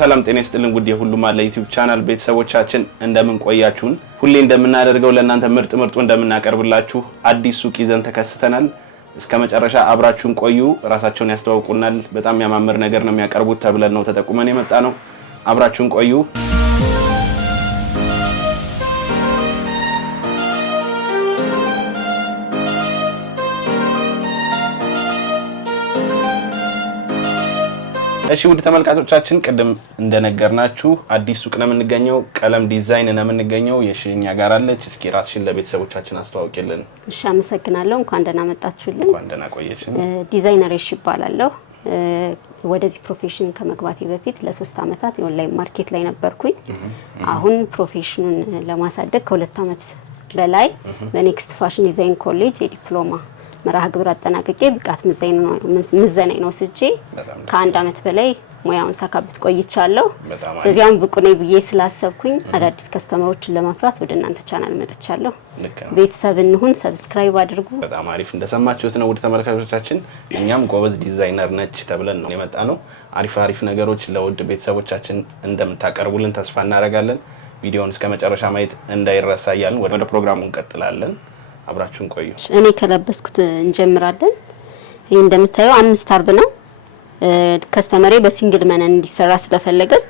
ሰላም ጤና ይስጥልን ጉድ የሁሉም አለ ዩቲዩብ ቻናል ቤተሰቦቻችን እንደምን ቆያችሁን? ሁሌ እንደምናደርገው ለእናንተ ምርጥ እንደምናቀርብላችሁ አዲስ ሱቅ ይዘን ተከስተናል። እስከ መጨረሻ አብራችሁን ቆዩ። ራሳቸውን ያስተዋውቁናል። በጣም ያማምር ነገር ነው የሚያቀርቡት ተብለን ነው ተጠቁመን የመጣ ነው። አብራችሁን ቆዩ። እሺ ውድ ተመልካቾቻችን ቅድም እንደነገርናችሁ አዲስ ሱቅ ነው የምንገኘው። ቀለም ዲዛይን ነው የምንገኘው። የሽኛ ጋር አለች። እስኪ ራስሽን ለቤተሰቦቻችን አስተዋውቂልን። እሺ አመሰግናለሁ። እንኳን ደህና መጣችሁልን። እንኳን ደህና ቆየሽን። ዲዛይነር እሺ ይባላለሁ። ወደዚህ ፕሮፌሽን ከመግባቴ በፊት ለ3 አመታት የኦንላይን ማርኬት ላይ ነበርኩኝ። አሁን ፕሮፌሽኑን ለማሳደግ ከ2 አመት በላይ በኔክስት ፋሽን ዲዛይን ኮሌጅ የዲፕሎማ መርሃ ግብር አጠናቅቄ ብቃት ምዘናዬ ነው ስጄ ከ1 አመት በላይ ሙያውን ሳካብት ቆይቻለሁ። ስለዚህ አሁን ብቁ ነኝ ብዬ ስላሰብኩኝ አዳዲስ ከስተመሮችን ለማፍራት ወደ እናንተ ቻናል መጥቻለሁ። ቤተሰብ እንሁን፣ ሰብስክራይብ አድርጉ። በጣም አሪፍ እንደሰማችሁት ነው ውድ ተመልካቾቻችን። እኛም ጎበዝ ዲዛይነር ነች ተብለን ነው የመጣ ነው። አሪፍ ነገሮች ለውድ ቤተሰቦቻችን እንደምታቀርቡልን ተስፋ እናደርጋለን። ቪዲዮውን እስከ መጨረሻ ማየት እንዳይረሳ እያልን ወደ ፕሮግራሙ እንቀጥላለን። አብራችሁን ቆዩ። እኔ ከለበስኩት እንጀምራለን። ይሄ እንደምታዩ 5 አርብ ነው። ከስተመሬ በሲንግል መነን እንዲሰራ ስለፈለገች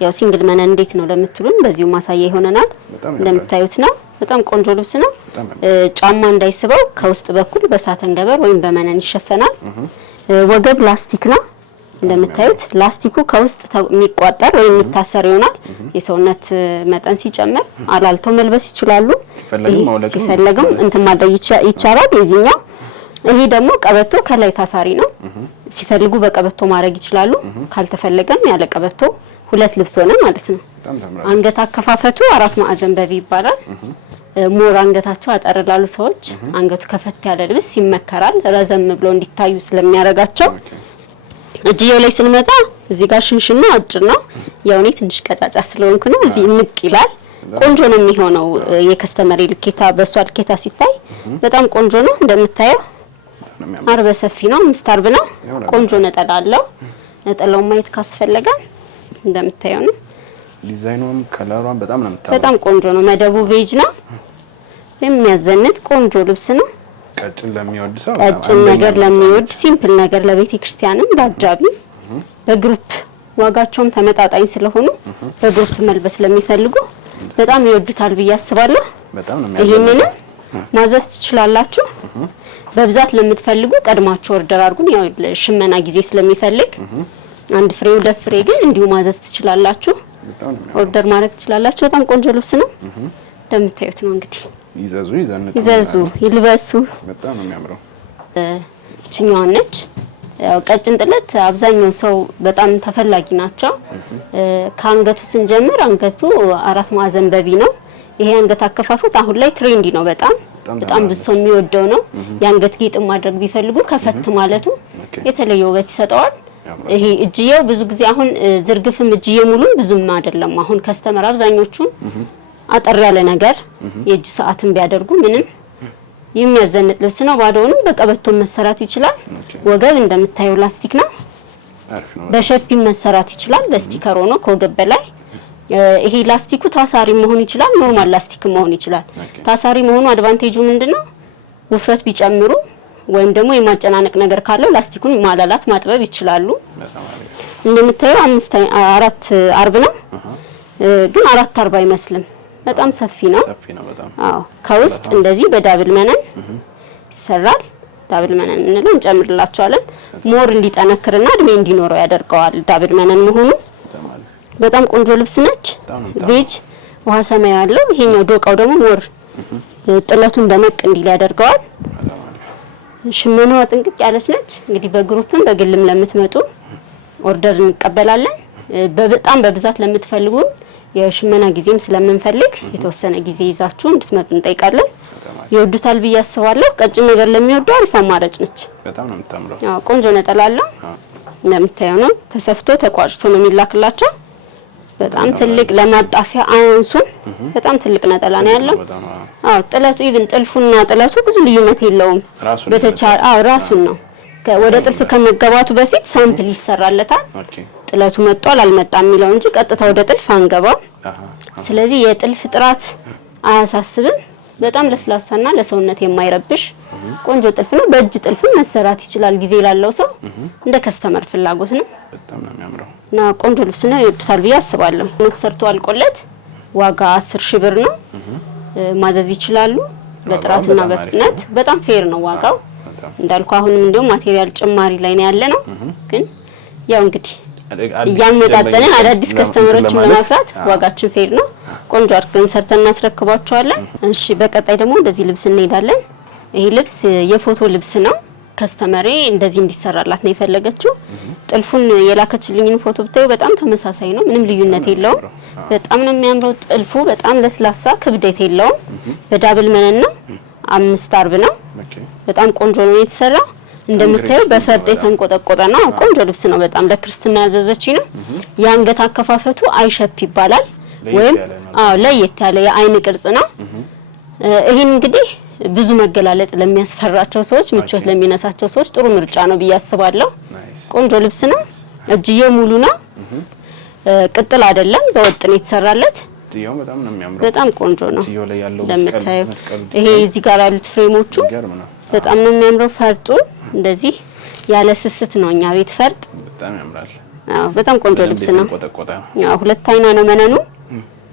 ያው ሲንግል መነን እንዴት ነው ለምትሉን በዚሁ ማሳያ ይሆነናል። እንደምታዩት ነው። በጣም ቆንጆ ልብስ ነው። ጫማ እንዳይስበው ከውስጥ በኩል በሳተን ገበር ወይም በመነን ይሸፈናል። ወገብ ላስቲክ ነው። እንደምታዩት ላስቲኩ ከውስጥ የሚቋጠር ወይም የሚታሰር ይሆናል። የሰውነት መጠን ሲጨምር አላልተው መልበስ ይችላሉ። ሲፈልግም እንትን ማድረግ ይቻላል። የዚህኛው ይሄ ደግሞ ቀበቶ ከላይ ታሳሪ ነው። ሲፈልጉ በቀበቶ ማድረግ ይችላሉ። ካልተፈለገም ያለ ቀበቶ 2 ልብስ ሆነ ማለት ነው። አንገት አከፋፈቱ 4 ማዕዘን በቪ ይባላል። ሞር አንገታቸው አጠር ላሉ ሰዎች አንገቱ ከፈት ያለ ልብስ ይመከራል። ረዘም ብሎ እንዲታዩ ስለሚያረጋቸው እጅየው ላይ ስንመጣ እዚህ ጋር ሽንሽና አጭር ነው። ያው እኔ ትንሽ ቀጫጫ ስለሆንኩ ነው። እዚህ ምቅ ይላል። ቆንጆ ነው የሚሆነው። የከስተመሪ ልኬታ በሷ ልኬታ ሲታይ በጣም ቆንጆ ነው። እንደምታየው አርበ ሰፊ ነው። 5 አርብ ነው። ቆንጆ ነጠላ አለው። ነጠላው ማየት ካስፈለገ እንደምታየው ነው። ዲዛይኑም ከለሯም በጣም ነው የምታምረው። በጣም ቆንጆ ነው። መደቡ ቬጅ ነው። የሚያዘንጥ ቆንጆ ልብስ ነው። ቀጭን ለሚወድ ሰው ቀጭን ነገር ለሚወድ ሲምፕል ነገር ለቤተ ክርስቲያንም ለአጃቢ በግሩፕ ዋጋቸውም ተመጣጣኝ ስለሆኑ በግሩፕ መልበስ ለሚፈልጉ በጣም ይወዱታል ብዬ አስባለሁ። በጣም ነው ይሄንን ማዘዝ ትችላላችሁ። በብዛት ለምትፈልጉ ቀድማችሁ ኦርደር አድርጉን። ያው ሽመና ጊዜ ስለሚፈልግ 1 ፍሬ 2 ፍሬ ግን እንዲሁ ማዘዝ ትችላላችሁ። ኦርደር ማድረግ ትችላላችሁ። በጣም ቆንጆ ልብስ ነው። እንደምታዩት ነው እንግዲህ ይዘዙ ይልበሱ። በጣም ነው የሚያምረው። እቺኛው ነች። ያው ቀጭን ጥለት አብዛኛው ሰው በጣም ተፈላጊ ናቸው። ከአንገቱ ስንጀምር አንገቱ 4 ማዕዘን በቢ ነው። ይሄ አንገት አከፋፈት አሁን ላይ ትሬንዲ ነው። በጣም ብዙ ሰው የሚወደው ነው። የአንገት ጌጥ ማድረግ ቢፈልጉ ከፈት ማለቱ የተለየ ውበት ይሰጠዋል። ይሄ እጅየው ብዙ ጊዜ አሁን ዝርግፍም እጅየ ሙሉም ብዙም አይደለም። አሁን ከስተመር አብዛኞቹን አጠር ያለ ነገር የእጅ ሰዓትን ቢያደርጉ ምንም የሚያዘንጥ ልብስ ነው። ባዶውንም በቀበቶ መሰራት ይችላል። ወገብ እንደምታየው ላስቲክ ነው። በሸፒ መሰራት ይችላል። በስቲከር ሆኖ ከወገብ በላይ ይሄ ላስቲኩ ታሳሪ መሆን ይችላል። ኖርማል ላስቲክ መሆን ይችላል። ታሳሪ መሆኑ አድቫንቴጁ ምንድነው? ውፍረት ቢጨምሩ ወይም ደግሞ የማጨናነቅ ነገር ካለው ላስቲኩን ማላላት ማጥበብ ይችላሉ። እንደምታየው 4 አርብ ነው። ግን 4 አርብ አይመስልም። በጣም ሰፊ ነው። አዎ ከውስጥ እንደዚህ በዳብል መነን ይሰራል። ዳብል መነን እንለው እንጨምርላቸዋለን። ሞር እንዲጠነክርና እድሜ እንዲኖረው ያደርገዋል። ዳብል መነን መሆኑ በጣም ቆንጆ ልብስ ነች። ቤጅ ውሃ ሰማያዊ ያለው ይሄኛው ዶቃው ደግሞ ሞር ጥለቱን ደመቅ እንዲል ያደርገዋል። ሽመናዋ ጥንቅቅ ያለች ነች። እንግዲህ በግሩፕም በግልም ለምትመጡ ኦርደር እንቀበላለን። በጣም በብዛት ለምትፈልጉ የሽመና ጊዜም ስለምንፈልግ የተወሰነ ጊዜ ይዛችሁ እንድትመጡ እንጠይቃለን። ይወዱታል ብዬ አስባለሁ። ቀጭን ነገር ለሚወዱ አሪፍ አማራጭ ነች። በጣም ነው የምታምረው። አዎ ቆንጆ ነጠላ አለው። እንደምታየው ነው። ተሰፍቶ ተቋጭቶ ነው የሚላክላቸው። በጣም ትልቅ ለማጣፊያ አያንሱም። በጣም ትልቅ ነጠላ ነው ያለው። አዎ ጥለቱ ኢቭን ጥልፉና ጥለቱ ብዙ ልዩነት የለውም። በተቻለ ራሱን ነው ወደ ጥልፍ ከመገባቱ በፊት ሳምፕል ይሰራለታል። ጥለቱ መጥቷል አልመጣም የሚለው እንጂ ቀጥታ ወደ ጥልፍ አንገባም። ስለዚህ የጥልፍ ጥራት አያሳስብም። በጣም ለስላሳና ለሰውነት የማይረብሽ ቆንጆ ጥልፍ ነው። በእጅ ጥልፍ መሰራት ይችላል። ጊዜ ላለው ሰው እንደ ከስተመር ፍላጎት ነው። በጣም ነው የሚያምረው እና ቆንጆ ልብስ ነው። ይወዱታል ብዬ አስባለሁ። ተሰርቶ አልቆለት ዋጋ 10,000 ብር ነው። ማዘዝ ይችላሉ። በጥራትና በፍጥነት በጣም ፌር ነው ዋጋው። እንዳልኩ አሁንም እንደውም ማቴሪያል ጭማሪ ላይ ነው ያለ ነው። ግን ያው እንግዲህ እያመጣጠነ አዳዲስ ከስተመሮችን ለማፍራት ዋጋችን ፌር ነው። ቆንጆ አድርገን ሰርተን እናስረክባቸዋለን። እሺ በቀጣይ ደግሞ እንደዚህ ልብስ እንሄዳለን። ይሄ ልብስ የፎቶ ልብስ ነው። ከስተመሬ እንደዚህ እንዲሰራላት ነው የፈለገችው። ጥልፉን የላከችልኝን ፎቶ ብታዩ በጣም ተመሳሳይ ነው። ምንም ልዩነት የለውም። በጣም ነው የሚያምረው። ጥልፉ በጣም ለስላሳ ክብደት የለውም። በዳብል መነን ነው። 5 አርብ ነው። በጣም ቆንጆ ነው የተሰራ። እንደምታዩ በፈርጥ የተንቆጠቆጠ ነው። ቆንጆ ልብስ ነው። በጣም ለክርስትና ያዘዘችኝ ነው። የአንገት አከፋፈቱ አይሸፕ ይባላል ወይም ለየት ያለ የአይን ቅርጽ ነው። ይሄን እንግዲህ ብዙ መገላለጥ ለሚያስፈራቸው ሰዎች፣ ምቾት ለሚነሳቸው ሰዎች ጥሩ ምርጫ ነው ብዬ አስባለሁ። ቆንጆ ልብስ ነው። እጅየው ሙሉ ነው። ቅጥል አይደለም፣ በወጥ ነው የተሰራለት። በጣም ነው የሚያምረው። በጣም ቆንጆ ነው። እንደምታዩ ይሄ እዚህ ጋር ያሉት ፍሬሞቹ በጣም ነው የሚያምረው። ፈርጡ እንደዚህ ያለ ስስት ነው እኛ ቤት ፈርጥ። በጣም ያምራል። በጣም ቆንጆ ልብስ ነው። ሁለት አይና ነው መነኑ፣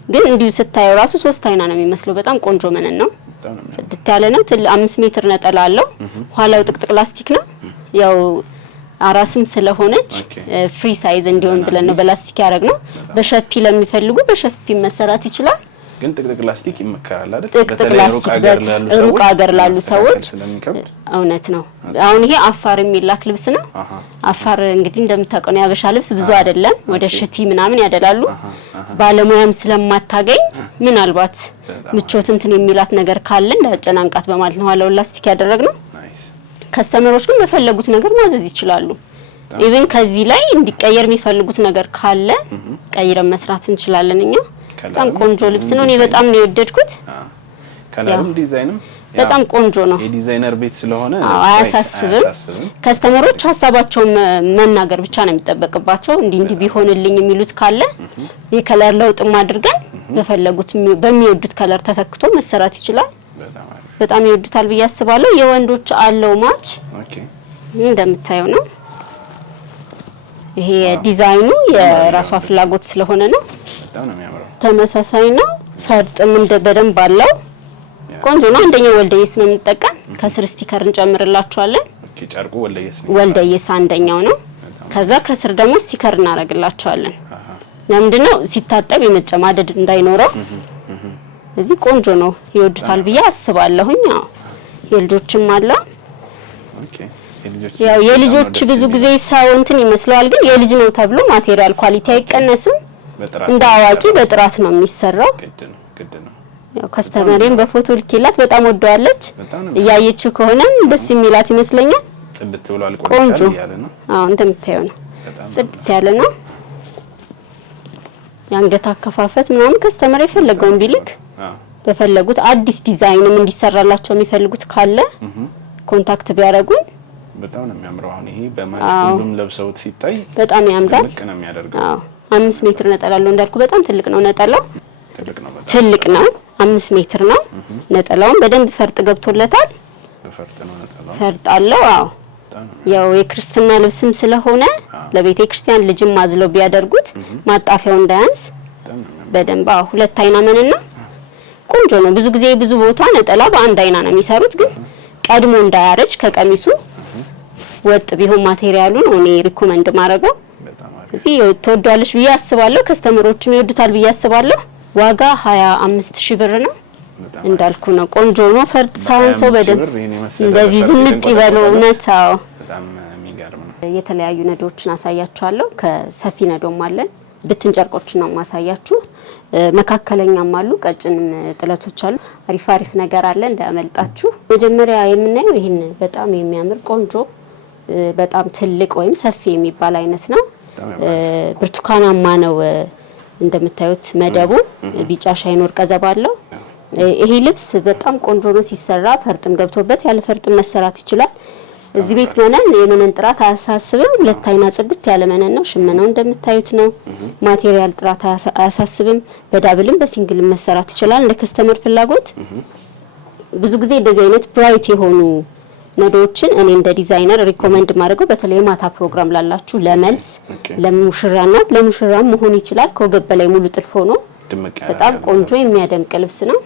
ግን እንዲሁ ስታየው ራሱ 3 አይና ነው የሚመስለው። በጣም ቆንጆ መነን ነው። ጽድት ያለ ነው። 5 ሜትር ነጠላ አለው። ኋላው ጥቅጥቅ ላስቲክ ነው። ያው አራስም ስለሆነች ፍሪ ሳይዝ እንዲሆን ብለን ነው በላስቲክ ያደረግነው። በሸፒ ለሚፈልጉ በሸፒ መሰራት ይችላል። ግን ጥቅጥቅ ላስቲክ ይመከራል አይደል? ጥቅጥቅ ላስቲክ ሩቅ ሀገር ላሉ ሰዎች እውነት ነው። አሁን ይሄ አፋር የሚላክ ልብስ ነው። አፋር እንግዲህ እንደምታውቀው ያበሻ ልብስ ብዙ አይደለም፣ ወደ ሽቲ ምናምን ያደላሉ። ባለሙያም ስለማታገኝ ምናልባት ምቾት እንትን የሚላት ነገር ካለ እንዳጨናንቃት በማለት ነው ዋለው ላስቲክ ያደረግነው። ከስተመሮች ግን በፈለጉት ነገር ማዘዝ ይችላሉ። ኢቭን ከዚህ ላይ እንዲቀየር የሚፈልጉት ነገር ካለ ቀይረን መስራት እንችላለን እኛ። በጣም ቆንጆ ልብስ ነው። እኔ በጣም ነው የወደድኩት። ከለሩም ዲዛይንም በጣም ቆንጆ ነው። የዲዛይነር ቤት ስለሆነ አያሳስብም። ከስተመሮች ሀሳባቸውን መናገር ብቻ ነው የሚጠበቅባቸው። እንዲህ ቢሆንልኝ የሚሉት ካለ የከለር ለውጥም አድርገን በፈለጉት በሚወዱት ከለር ተተክቶ መሰራት ይችላል። በጣም ይወዱታል ብዬ አስባለሁ። የወንዶች አለው ማች እንደምታየው ነው። ይሄ ዲዛይኑ የራሷ ፍላጎት ስለሆነ ነው። በጣም ነው የሚያምረው። ተመሳሳይ ነው። ፈርጥም በደንብ አለው። ቆንጆ ነው። አንደኛው ወልደየስ ነው የምንጠቀም። ከስር ስቲከር እንጨምርላቸዋለን። ጨርቁ ወልደየስ አንደኛው ነው። ከዛ ከስር ደግሞ ስቲከር እናደርግላቸዋለን። ለምንድነው ሲታጠብ የመጨማደድ እንዳይኖረው። እዚህ ቆንጆ ነው። ይወዱታል ብዬ አስባለሁኝ። የልጆችም አለ። ያው የልጆች ብዙ ጊዜ ሰው እንትን ይመስለዋል፣ ግን የልጅ ነው ተብሎ ማቴሪያል ኳሊቲ አይቀነስም። እንደ አዋቂ በጥራት ነው የሚሰራው። ግድ ነው። ያው ከስተመሬም በፎቶ ልኬላት በጣም ወደዋለች። እያየችው ከሆነም ደስ የሚላት ይመስለኛል። ጽድት ብሎ አልቆልቻል ያለ ነው። እንደምታየው ነው። ጽድት ያለ ነው። የአንገት አከፋፈት ምናምን ከስተመር የፈለገውን ቢልክ በፈለጉት አዲስ ዲዛይንም እንዲሰራላቸው የሚፈልጉት ካለ ኮንታክት ቢያደርጉን በጣም ነው የሚያምረው። አሁን ይሄ በማይኩሉም ለብሰውት ሲታይ በጣም ያምራል። ልክ ነው የሚያደርገው። 5 ሜትር ነጠላ አለው እንዳልኩ በጣም ትልቅ ነው ነጠላው። ትልቅ ነው 5 ሜትር ነው። ነጠላውን በደንብ ፈርጥ ገብቶለታል። ፈርጥ አለው። ያው የክርስትና ልብስም ስለሆነ ለቤተ ክርስቲያን ልጅም ማዝለው ቢያደርጉት ማጣፊያው እንዳያንስ በደንብ 2 አይና መነና ቆንጆ ነው። ብዙ ጊዜ ብዙ ቦታ ነጠላ በአንድ አይና ነው የሚሰሩት፣ ግን ቀድሞ እንዳያረጅ ከቀሚሱ ወጥ ቢሆን ማቴሪያሉ ነው እኔ ሪኮመንድ ማረገው። እዚህ ተወዷልሽ ብዬ አስባለሁ። ከስተመሮችም ይወዱታል ብዬ አስባለሁ። ዋጋ 25,000 ብር ነው። እንዳልኩ ነው። ቆንጆ ነው። ፈርጥ ሳይንሰው በደንብ እንደዚህ ዝንጥ ይበለው ነታው። በጣም የሚገርም ነው። የተለያዩ ነዶችን አሳያችኋለሁ። ከሰፊ ነዶም አለን። ብትን ጨርቆችን ነው ማሳያችሁ። መካከለኛም አሉ፣ ቀጭንም ጥለቶች አሉ። አሪፍ ነገር አለ እንዳያመልጣችሁ። መጀመሪያ የምናየው ይሄን በጣም የሚያምር ቆንጆ በጣም ትልቅ ወይም ሰፊ የሚባል አይነት ነው። ብርቱካናማ ነው እንደምታዩት መደቡ። ቢጫ ሻይን ወርቀ ዘባ አለው። ይሄ ልብስ በጣም ቆንጆ ነው ሲሰራ። ፈርጥም ገብቶበት ያለ ፈርጥ መሰራት ይችላል። እዚህ ቤት መነን የመነን ጥራት አያሳስብም። ሁለት አይና ጽድት ያለ መነን ነው። ሽመናው እንደምታዩት ነው። ማቴሪያል ጥራት አያሳስብም። በዳብልም በሲንግልም መሰራት ይችላል እንደ ከስተመር ፍላጎት። ብዙ ጊዜ እንደዚህ አይነት ብራይት የሆኑ ነዶችን እኔ እንደ ዲዛይነር ሪኮመንድ ማድረገው በተለይ ማታ ፕሮግራም ላላችሁ ለመልስ ለሙሽራናት ለሙሽራም መሆን ይችላል። ከወገብ በላይ ሙሉ ጥልፍ ሆኖ በጣም ቆንጆ የሚያደምቅ ልብስ ነው።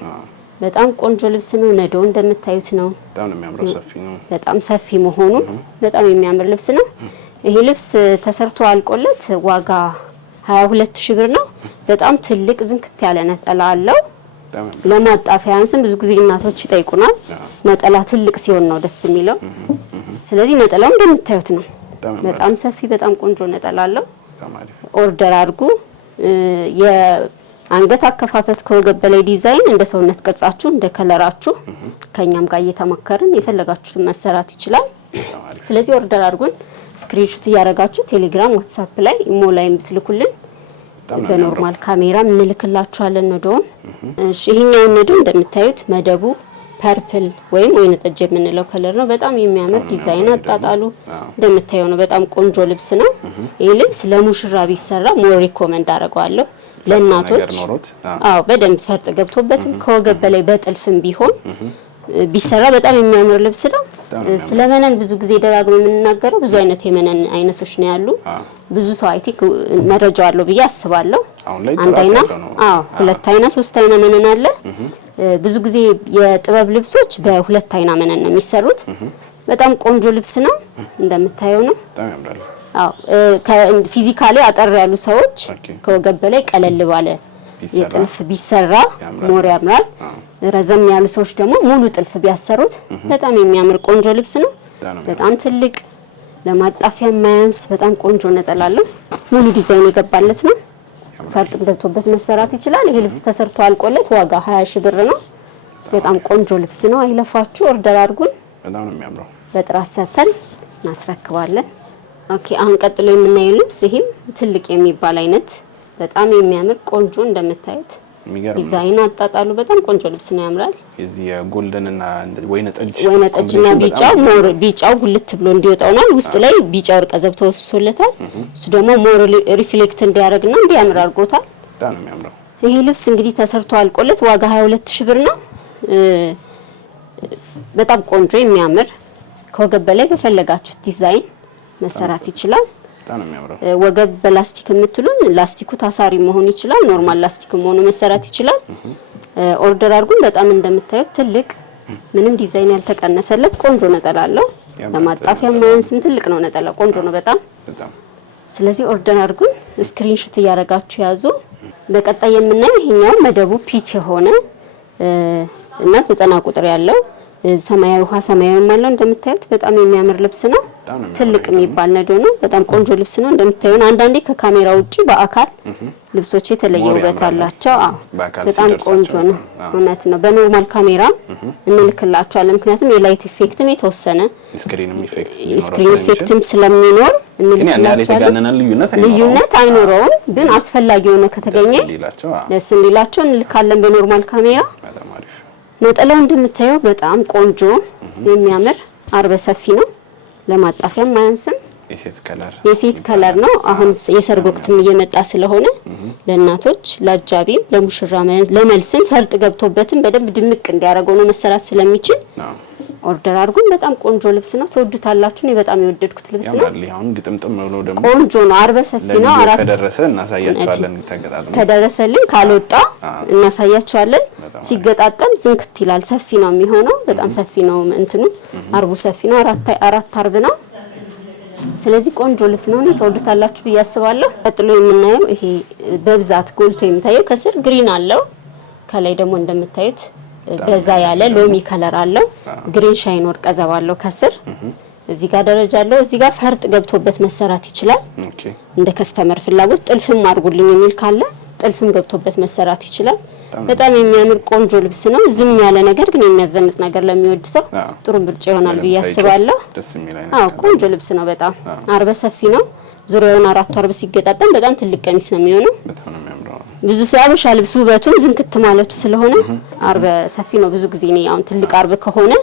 በጣም ቆንጆ ልብስ ነው። ነዶ እንደምታዩት ነው። በጣም የሚያምር ሰፊ ነው። በጣም ሰፊ መሆኑ በጣም የሚያምር ልብስ ነው። ይሄ ልብስ ተሰርቶ አልቆለት ዋጋ 22000 ብር ነው። በጣም ትልቅ ዝንክት ያለ ነጠላ አለው። ለማጣፊያ አንስም ብዙ ጊዜ እናቶች ይጠይቁናል። ነጠላ ትልቅ ሲሆን ነው ደስ የሚለው። ስለዚህ ነጠላው እንደምታዩት ነው። በጣም ሰፊ በጣም ቆንጆ ነጠላ አለው። ኦርደር አድርጉ። የአንገት አከፋፈት ከወገብ በላይ ዲዛይን እንደ ሰውነት ቅርጻችሁ እንደ ከለራችሁ ከኛም ጋር እየተመከርን የፈለጋችሁትን መሰራት ይችላል። ስለዚህ ኦርደር አድርጉን። ስክሪንሾት እያደረጋችሁ ቴሌግራም፣ ዋትስአፕ ላይ ኢሞ ላይ ብትልኩልን በኖርማል ካሜራ እንልክላችኋለን ነዶውን። እሺ ይሄኛው ነዶ እንደምታዩት መደቡ ፐርፕል ወይም ወይነ ጠጅ የምንለው ከለር ነው። በጣም የሚያምር ዲዛይን አጣጣሉ እንደምታየው ነው። በጣም ቆንጆ ልብስ ነው። ይሄ ልብስ ለሙሽራ ቢሰራ ሞር ሪኮመንድ አደርጋለሁ። ለእናቶች አዎ በደንብ ፈርጥ ገብቶበትም ከወገብ በላይ በጥልፍም ቢሆን ቢሰራ በጣም የሚያምር ልብስ ነው። ስለመነን ብዙ ጊዜ ደጋግመን የምንናገረው ብዙ አይነት የመነን አይነቶች ነው ያሉ። ብዙ ሰው አይ ቲንክ መረጃው አለው ብዬ አስባለሁ። አንድ አይና ሁለት አይና ሶስት አይና መነን አለ። ብዙ ጊዜ የጥበብ ልብሶች በሁለት አይና መነን ነው የሚሰሩት። በጣም ቆንጆ ልብስ ነው እንደምታየው ነው። ፊዚካሊ አጠር ያሉ ሰዎች ከወገብ በላይ ቀለል ባለ የጥልፍ ቢሰራ ሞር ያምራል። ረዘም ያሉ ሰዎች ደግሞ ሙሉ ጥልፍ ቢያሰሩት በጣም የሚያምር ቆንጆ ልብስ ነው። በጣም ትልቅ ለማጣፊያ ማያንስ በጣም ቆንጆ ነጠላ አለው። ሙሉ ዲዛይን የገባለት ነው። ፈርጥም ገብቶበት መሰራት ይችላል። ይሄ ልብስ ተሰርቶ አልቆለት ዋጋ 20000 ብር ነው። በጣም ቆንጆ ልብስ ነው። አይለፋችሁ፣ ኦርደር አድርጉን። በጣም ነው የሚያምረው። በጥራት ሰርተን እናስረክባለን። ኦኬ አሁን ቀጥሎ የምናየው ልብስ ይሄም ትልቅ የሚባል አይነት በጣም የሚያምር ቆንጆ እንደምታዩት ዲዛይን አጣጣሉ በጣም ቆንጆ ልብስ ነው። ያምራል። እዚህ የጎልደን እና ወይነ ጠጅና ቢጫው ጉልት ብሎ እንዲወጣውናል። ውስጥ ላይ ቢጫ ወርቀ ዘብ ተወስሶለታል። እሱ ደግሞ ሞር ሪፍሌክት እንዲያደርግና እንዲያምር አድርጎታል። በጣም ነው የሚያምረው። ይሄ ልብስ እንግዲህ ተሰርቶ አልቆለት ዋጋ 22000 ብር ነው። በጣም ቆንጆ የሚያምር ከወገብ በላይ በፈለጋችሁት ዲዛይን መሰራት ይችላል። ወገብ በላስቲክ የምትሉን ላስቲኩ ታሳሪ መሆን ይችላል። ኖርማል ላስቲክ ሆኖ መሰራት ይችላል። ኦርደር አድርጉን። በጣም እንደምታዩት ትልቅ ምንም ዲዛይን ያልተቀነሰለት ቆንጆ ነጠላ አለው። ለማጣፊያ ማያንስም ትልቅ ነው ነጠላ ቆንጆ ነው በጣም። ስለዚህ ኦርደር አድርጉን። ስክሪንሾት እያደረጋችሁ ያዙ። በቀጣይ የምናየው ይሄኛው መደቡ ፒች የሆነ እና 90 ቁጥር ያለው ሰማያዊ ውሃ ሰማያዊ ማለት እንደምታዩት በጣም የሚያምር ልብስ ነው። ትልቅ የሚባል ነዶ ነው። በጣም ቆንጆ ልብስ ነው እንደምታዩን። አንዳንዴ ከካሜራ ውጪ በአካል ልብሶች የተለየ ውበት አላቸው። በጣም ቆንጆ ነው። እውነት ነው። በኖርማል ካሜራ እንልክላቸዋለን። ምክንያቱም የላይት ኢፌክትም የተወሰነ ስክሪን ኢፌክትም ስለሚኖር እንልክላቸዋለን። ልዩነት አይኖረውም፣ ግን አስፈላጊ ሆነ ከተገኘ ደስ እንዲላቸው እንልካለን በኖርማል ካሜራ። ነጠላው እንደምታየው በጣም ቆንጆ የሚያምር አርበ ሰፊ ነው። ለማጣፊያም ማያንስም የሴት ከለር ነው። አሁን የሰርግ ወቅትም እየመጣ ስለሆነ ለእናቶች ለአጃቢም ለሙሽራ ለመልስም ፈርጥ ገብቶበትም በደንብ ድምቅ እንዲያደርገው ነው መሰራት ስለሚችል ኦርደር አድርጉን። በጣም ቆንጆ ልብስ ነው። ተወዱታላችሁ። እኔ በጣም የወደድኩት ልብስ ነው። አሁን ግጥምጥም ብሎ ደግሞ ቆንጆ ነው። አርበ ሰፊ ነው። አራት ከደረሰ እናሳያችኋለን። ተገጣጣም ከደረሰልን ካልወጣ እናሳያችኋለን። ሲገጣጠም ዝንክት ይላል። ሰፊ ነው የሚሆነው። በጣም ሰፊ ነው። እንትኑ አርቡ ሰፊ ነው። አራት አርብ ነው። ስለዚህ ቆንጆ ልብስ ነው። እኔ ተወዱታላችሁ ብዬ አስባለሁ። ቀጥሎ የምናየው ይሄ በብዛት ጎልቶ የሚታየው ከስር ግሪን አለው፣ ከላይ ደግሞ እንደምታዩት በዛ ያለ ሎሚ ከለር አለው። ግሪን ሻይን ወርቀ ዘብ አለው ከስር። እዚህ ጋር ደረጃ አለው። እዚህ ጋር ፈርጥ ገብቶበት መሰራት ይችላል። እንደ ከስተመር ፍላጎት ጥልፍም አድርጉልኝ የሚል ካለ ጥልፍም ገብቶበት መሰራት ይችላል። በጣም የሚያምር ቆንጆ ልብስ ነው። ዝም ያለ ነገር ግን የሚያዘንጥ ነገር ለሚወድ ሰው ጥሩ ምርጫ ይሆናል ብዬ አስባለሁ። ቆንጆ ልብስ ነው። በጣም አርበ ሰፊ ነው። ዙሪያውን አራት አርብ ሲገጣጠም በጣም ትልቅ ቀሚስ ነው የሚሆነው። ብዙ ሲያበሻ ልብስ ውበቱም ዝንክት ማለቱ ስለሆነ አርበ ሰፊ ነው። ብዙ ጊዜ ነው አሁን ትልቅ አርብ ከሆነ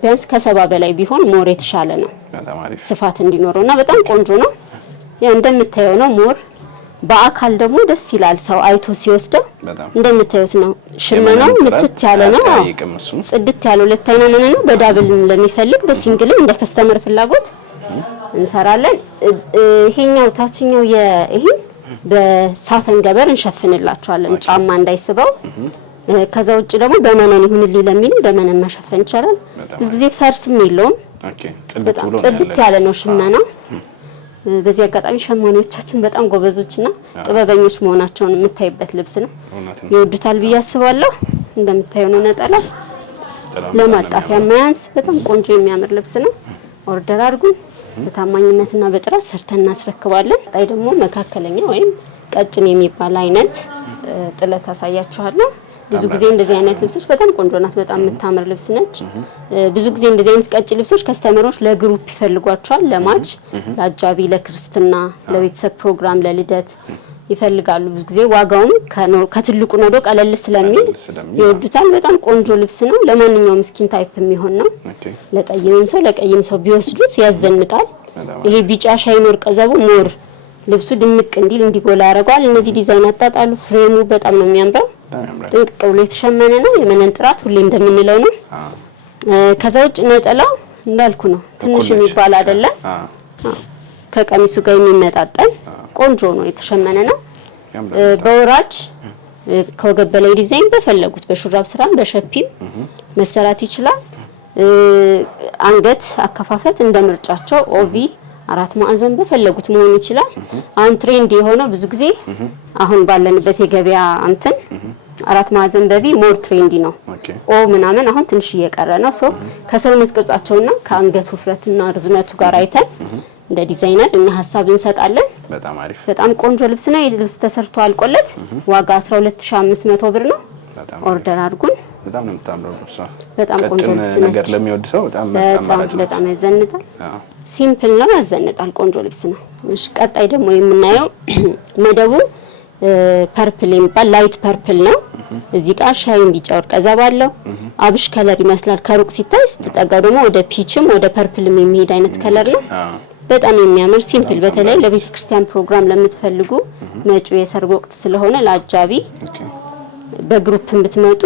ቢያንስ ከ70 በላይ ቢሆን ሞር የተሻለ ነው ስፋት እንዲኖርና በጣም ቆንጆ ነው። ያው እንደምታየው ነው ሞር በአካል ደግሞ ደስ ይላል ሰው አይቶ ሲወስደው እንደምታዩት ነው። ሽመናው ምትት ያለ ነው። ጽድት ያለ ሁለት አይና ነው። በዳብል ለሚፈልግ በሲንግል እንደ ከስተመር ፍላጎት እንሰራለን። ይሄኛው ታችኛው ይሄን በሳተን ገበር እንሸፍንላቸዋለን ጫማ እንዳይስበው። ከዛ ውጭ ደግሞ በመነን ይሁንልኝ ለሚል በመነን መሸፈን ይቻላል። ብዙ ጊዜ ፈርስም የለውም። በጣም ጽድት ያለ ነው ሽመናው። በዚህ አጋጣሚ ሸማኔዎቻችን በጣም ጎበዞችና ጥበበኞች መሆናቸውን የምታይበት ልብስ ነው። ይወዱታል ብዬ አስባለሁ። እንደምታየው ነው ነጠላ ለማጣፊያ ማያንስ በጣም ቆንጆ የሚያምር ልብስ ነው። ኦርደር አድርጉን። በታማኝነትና በጥራት ሰርተን እናስረክባለን። ጣይ ደግሞ መካከለኛ ወይም ቀጭን የሚባል አይነት ጥለት አሳያችኋለሁ። ብዙ ጊዜ እንደዚህ አይነት ልብሶች በጣም ቆንጆ ናት። በጣም የምታምር ልብስ ነች። ብዙ ጊዜ እንደዚህ አይነት ቀጭን ልብሶች ከስተመሮች ለግሩፕ ይፈልጓቸዋል። ለማች፣ ለአጃቢ፣ ለክርስትና፣ ለቤተሰብ ፕሮግራም፣ ለልደት ይፈልጋሉ። ብዙ ጊዜ ዋጋውም ከትልቁ ነዶ ቀለል ስለሚል ይወዱታል። በጣም ቆንጆ ልብስ ነው። ለማንኛውም ስኪን ታይፕ የሚሆን ነው። ለጠይምም ሰው ለቀይም ሰው ቢወስዱት ያዘንጣል። ይሄ ቢጫ ሻይን ወርቀ ዘቡ ሞር ልብሱ ድምቅ እንዲል እንዲጎላ ያደርገዋል። እነዚህ ዲዛይን አጣጣሉ ፍሬሙ በጣም ነው የሚያምረው። ጥንቅቅ ብሎ የተሸመነ ነው። የመነን ጥራት ሁሌ እንደምንለው ነው። ከዛ ውጭ ነጠላው እንዳልኩ ነው። ትንሽ የሚባል አይደለም። ከቀሚሱ ጋር የሚመጣጠን ቆንጆ ነው። የተሸመነ ነው። በወራጅ ከወገብ በላይ ዲዛይን በፈለጉት በሹራብ ስራም በሸፒም መሰራት ይችላል። አንገት አከፋፈት እንደ ምርጫቸው ኦቪ 4 ማዕዘን በፈለጉት መሆን ይችላል። አሁን ትሬንድ የሆነው ብዙ ጊዜ አሁን ባለንበት የገበያ 4 ማዕዘን በቢ ሞር ትሬንዲ ነው። ኦ ምናምን አሁን ትንሽ እየቀረ ነው። ሶ ከሰውነት ቅርጻቸውና ከአንገት ውፍረትና ርዝመቱ ጋር አይተን እንደ ዲዛይነር እኛ ሀሳብ እንሰጣለን። በጣም ቆንጆ ልብስ ነው። የልብስ ተሰርቶ አልቆለት ዋጋ 12500 ብር ነው። ኦርደር አድርጉን። በጣም ነው የምታምረው ልብሷ። በጣም ቆንጆ ልብስ ነች። ነገር ለሚወድ ሰው በጣም ያዘንጣል። ሲምፕል ነው፣ ያዘንጣል። ቆንጆ ልብስ ነው። እሺ ቀጣይ ደግሞ የምናየው መደቡ ፐርፕል የሚባል ላይት ፐርፕል ነው። እዚህ ጋር ሻይን ቢጫ ወርቀ ዘብ አለው። አብሽ ከለር ይመስላል ከሩቅ ሲታይ፣ ስትጠጋ ደግሞ ወደ ፒችም ወደ ፐርፕልም የሚሄድ አይነት ከለር ነው። በጣም የሚያምር ሲምፕል፣ በተለይ ለቤተ ክርስቲያን ፕሮግራም ለምትፈልጉ መጪው የሰርግ ወቅት ስለሆነ ለአጃቢ በግሩፕ ብትመጡ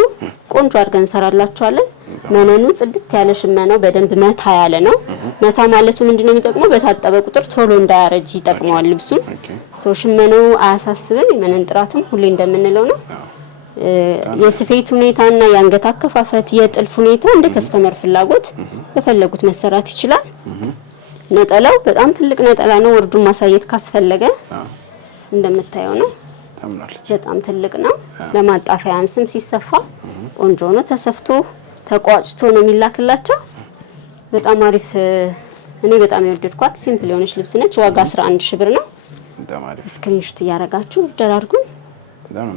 ቆንጆ አድርገን እንሰራላችኋለን። መነኑ ጽድት ያለ ሽመናው በደንብ መታ ያለ ነው። መታ ማለቱ ምንድነው የሚጠቅመው? በታጠበ ቁጥር ቶሎ እንዳያረጅ ይጠቅመዋል ልብሱን። ሽመናው አያሳስብም። የመነን ጥራትም ሁሌ እንደምንለው ነው። የስፌት ሁኔታና የአንገት አከፋፈት፣ የጥልፍ ሁኔታ እንደ ከስተመር ፍላጎት በፈለጉት መሰራት ይችላል። ነጠላው በጣም ትልቅ ነጠላ ነው። ወርዱን ማሳየት ካስፈለገ እንደምታየው ነው። በጣም ትልቅ ነው። ለማጣፊያ አንስም ሲሰፋ ቆንጆ ነው። ተሰፍቶ ተቋጭቶ ነው የሚላክላቸው። በጣም አሪፍ። እኔ በጣም የወደድኳት ሲምፕል የሆነች ልብስ ነች። ዋጋ 11000 ብር ነው። ስክሪንሾት እያረጋችሁ ኦርደር አድርጉን።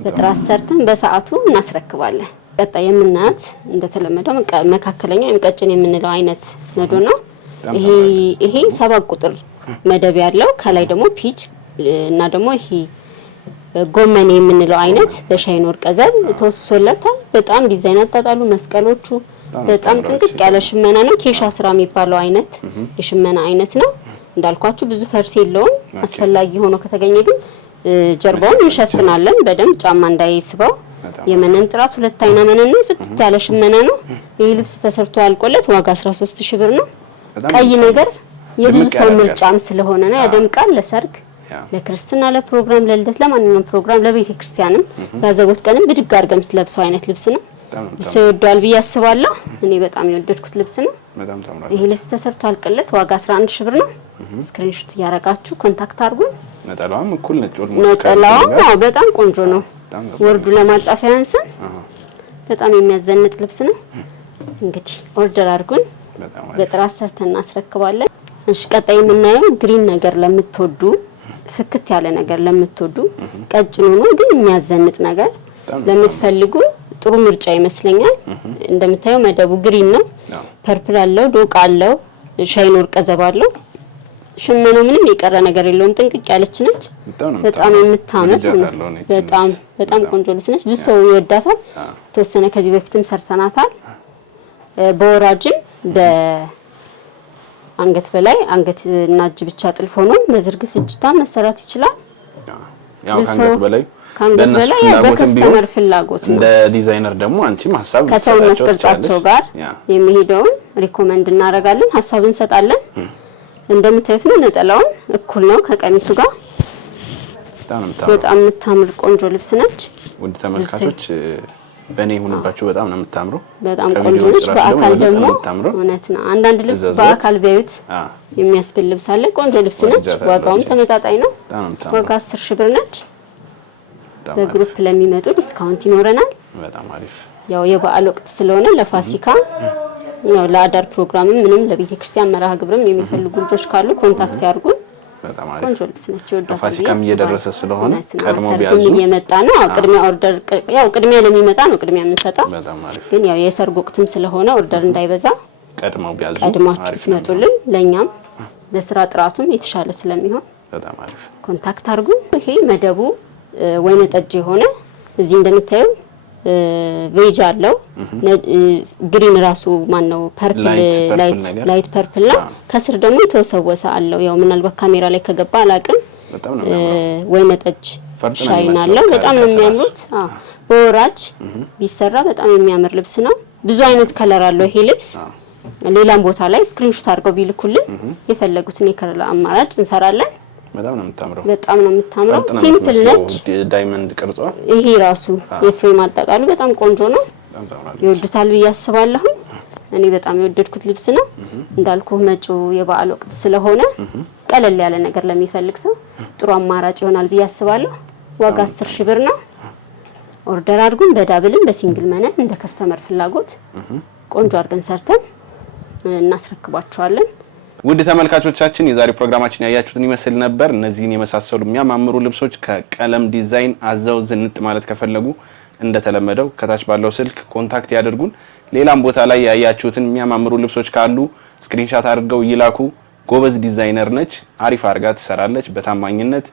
በጥራት ሰርተን በሰዓቱ እናስረክባለን። ቀጣይ የምናያት እንደተለመደው መካከለኛ ወይም ቀጭን የምንለው አይነት ነዶ ነው። ይሄ 7 ቁጥር መደብ ያለው ከላይ ደግሞ ፒች እና ደግሞ ይሄ ጎመኔ የምንለው አይነት በሻይን ወርቀ ዘብ ተወስሶለታል። በጣም ዲዛይን አጣጣሉ መስቀሎቹ በጣም ጥንቅቅ ያለ ሽመና ነው። ኬሻ ስራ የሚባለው አይነት የሽመና አይነት ነው። እንዳልኳችሁ ብዙ ፈርስ የለውም። አስፈላጊ ሆኖ ከተገኘ ግን ጀርባውን እንሸፍናለን በደንብ ጫማ እንዳይስበው። የመነን ጥራት 2 አይና መነን ነው። ጽድት ያለ ሽመና ነው። ይህ ልብስ ተሰርቶ ያልቆለት ዋጋ 13000 ብር ነው። ቀይ ነገር የብዙ ሰው ምርጫም ስለሆነ ነው። ያደምቃል ለሰርግ፣ ለክርስትና፣ ለፕሮግራም፣ ለልደት፣ ለማንኛውም ፕሮግራም፣ ለቤተ ክርስቲያንም ያዘቦት ቀንም ብድግ አድርገን ስለብሰው አይነት ልብስ ነው። ብዙ ይወዳል ብዬ አስባለሁ። እኔ በጣም የወደድኩት ልብስ ነው። ይሄ ልብስ ተሰርቶ አልቆለት ዋጋ 11000 ብር ነው። ስክሪንሾት እያረጋችሁ ኮንታክት አድርጉን። ነጠላውም እኩል ነጭ ወርድ ነጠላው በጣም ቆንጆ ነው። ወርዱ ለማጣፊያ ያንሰን በጣም የሚያዘንጥ ልብስ ነው። እንግዲህ ኦርደር አድርጉን። በጥራት ሰርተን እናስረክባለን። እሺ ቀጣይ የምናየው ግሪን ነገር ለምትወዱ፣ ፍክት ያለ ነገር ለምትወዱ፣ ቀጭን ሆኖ ግን የሚያዘንጥ ነገር ለምትፈልጉ ጥሩ ምርጫ ይመስለኛል። እንደምታየው መደቡ ግሪን ነው። ፐርፕል አለው፣ ዶቃ አለው፣ ሻይን ወርቀ ዘብ አለው። ሽመናው ምንም የቀረ ነገር የለውም። ጥንቅቅ ያለች ነች። በጣም የምታምር በጣም ቆንጆ ልብስ ነች። ብዙ ሰው ይወዳታል። ተወሰነ ከዚህ በፊትም ሰርተናታል። በወራጅም በአንገት በላይ አንገትና እጅ ብቻ ጥልፍ ሆኖ መዝርግፍ እጅታ መሰራት ይችላል። ያው ከአንገት በላይ በከስተመር ፍላጎት ነው። እንደ ዲዛይነር ደግሞ አንቺም ሐሳብ ከሰውነት ቅርጻቸው ጋር የሚሄደውን ሪኮመንድ እናደርጋለን፣ ሐሳብ እንሰጣለን። እንደምታዩት ነው ነጠላውን እኩል ነው ከቀሚሱ ጋር። በጣም የምታምር ቆንጆ ልብስ ነች። ውድ ተመልካቾች በእኔ ሆነባችሁ በጣም ነው የምታምረው። በጣም ቆንጆ ነች። በአካል ደግሞ እውነት ነው አንዳንድ ልብስ በአካል ቢያዩት የሚያስብል ልብስ አለ። ቆንጆ ልብስ ነች። ዋጋውም ተመጣጣኝ ነው። ዋጋ 10 ሺህ ብር ነች። በግሩፕ ለሚመጡ ዲስካውንት ይኖረናል። በጣም አሪፍ። ያው የበዓል ወቅት ስለሆነ ለፋሲካ ያው ለአዳር ፕሮግራምም ምንም ለቤተ ክርስቲያን መርሃ ግብርም የሚፈልጉ ልጆች ካሉ ኮንታክት ያርጉን። በጣም አሪፍ ቆንጆ ልብስ ነች። ወዳታ ፋሲካም እየደረሰ ስለሆነ ቀድሞ ቢያዙ እየመጣ ነው። ቅድሚያ ኦርደር ያው ቅድሚያ ለሚመጣ ነው ቅድሚያ የምንሰጠው። በጣም አሪፍ። ግን ያው የሰርግ ወቅትም ስለሆነ ኦርደር እንዳይበዛ ቀድሞ ቢያዙ ቀድማችሁ ትመጡልን ለኛም ለስራ ጥራቱም የተሻለ ስለሚሆን በጣም አሪፍ ኮንታክት አርጉ። ይሄ መደቡ ወይነ ጠጅ የሆነ እዚህ እንደምታዩ ቬጅ አለው ግሪን ራሱ ማን ነው ፐርፕል ላይት ፐርፕል ነው። ከስር ደግሞ የተወሰወሰ አለው። ያው ምናልባት ካሜራ ላይ ከገባ አላቅም። ወይነ ጠጅ ሻይን አለው። በጣም ነው የሚያምሩት። በወራጅ ቢሰራ በጣም የሚያምር ልብስ ነው። ብዙ አይነት ከለር አለው ይሄ ልብስ። ሌላም ቦታ ላይ ስክሪንሾት አድርገው ቢልኩልን የፈለጉትን የከለር አማራጭ እንሰራለን። በጣም ነው የምታምረው። በጣም ነው የምታምረው። ሲምፕል ነች። ዳይመንድ ቅርጿ ይሄ ራሱ የፍሬም አጠቃሉ በጣም ቆንጆ ነው። ይወዱታል ብዬ አስባለሁ። እኔ በጣም የወደድኩት ልብስ ነው። እንዳልኩ መጪው የበዓል ወቅት ስለሆነ ቀለል ያለ ነገር ለሚፈልግ ሰው ጥሩ አማራጭ ይሆናል ብዬ አስባለሁ። ዋጋ 10 ሺህ ብር ነው። ኦርደር አድርጉን። በዳብልም በሲንግል መነን እንደ ከስተመር ፍላጎት ቆንጆ አድርገን ሰርተን እናስረክባቸዋለን። ውድ ተመልካቾቻችን የዛሬ ፕሮግራማችን ያያችሁትን ይመስል ነበር። እነዚህን የመሳሰሉ የሚያማምሩ ልብሶች ከቀለም ዲዛይን አዘው ዝንጥ ማለት ከፈለጉ እንደተለመደው ከታች ባለው ስልክ ኮንታክት ያድርጉን። ሌላም ቦታ ላይ ያያችሁትን የሚያማምሩ ልብሶች ካሉ ስክሪንሻት አድርገው ይላኩ። ጎበዝ ዲዛይነር ነች፣ አሪፍ አርጋ ትሰራለች። በታማኝነት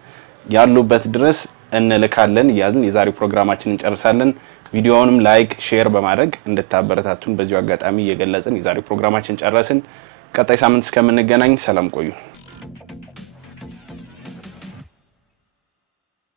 ያሉበት ድረስ እንልካለን እያልን የዛሬ ፕሮግራማችንን እንጨርሳለን። ቪዲዮውንም ላይክ ሼር በማድረግ እንድታበረታቱን በዚሁ አጋጣሚ እየገለጽን የዛሬ ፕሮግራማችን ጨረስን። ቀጣይ ሳምንት እስከምንገናኝ ሰላም ቆዩ።